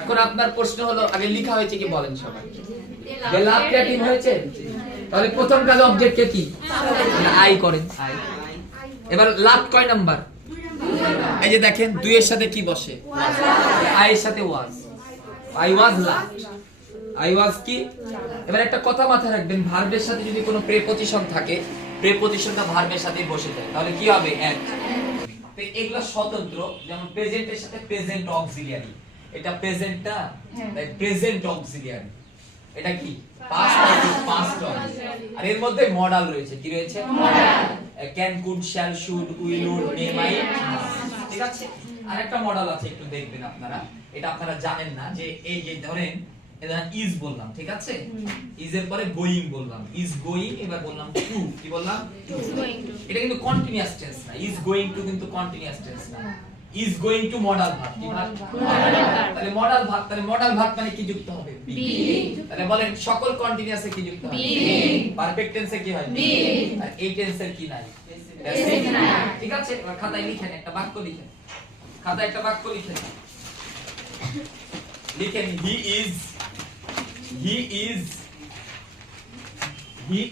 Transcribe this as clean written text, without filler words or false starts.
এখন আপনার প্রশ্ন হলো আগে লেখা হয়েছে কি বলেন সবাই? যে লাভ ক্রিয়েটিভ হয়েছে, তাহলে প্রথম কাজ অবজেক্ট কে কি আই করেন। এবার লাভ কয় নাম্বার? এই যে দেখেন 2 এর সাথে কি বসে? আই এর সাথে was. I was loved. I was কি? এবার একটা কথা মাথায় রাখবেন, ভার্বের সাথে যদি কোনো প্রেপজিশন থাকে, প্রেপজিশনটা ভার্বের সাথেই বসে যায়, তাহলে কি হবে? অ্যাট। তো এগুলা স্বতন্ত্র, যেমন প্রেজেন্টের সাথে প্রেজেন্ট অক্সিলিয়ারি। এটা প্রেজেন্টটা তাই প্রেজেন্ট অক্সিলিয়ারি। এটা কি? Past tense. আর এর মধ্যে মডাল রয়েছে। কি রয়েছে? Modal. Can, could, shall, should, will, would, may, might. ঠিক আছে? আরেকটা মডাল আছে, একটু দেখবেন আপনারা। এটা আপনারা জানেন না যে এই যে ধরেন এটা ইজ বললাম, ঠিক আছে? ইজ এর পরে গোইং বললাম, ইজ গোইং, এবার বললাম টু। কি বললাম? টু। এটা কিন্তু কন্টিনিউয়াস টেন্স না। ইজ গোইং টু কিন্তু কন্টিনিউয়াস টেন্স না। Is going to modal verb. কি ভার্ব? Modal verb. তাহলে মডাল ভার্ব, তাহলে মডাল ভার্ব মানে কি যুক্ত হবে? বি। তাহলে বলেন সকল কন্টিনিউয়াসে কি যুক্ত হবে? বি। পারফেক্ট টেন্সে কি হয়? বি। আর এই টেন্সের কি নাই? প্যাসিভ নাই। ঠিক আছে? এবার খাতায় লিখেন, একটা বাক্য লিখেন। খাতায় একটা বাক্য লিখেন। লিখেন হি ইজ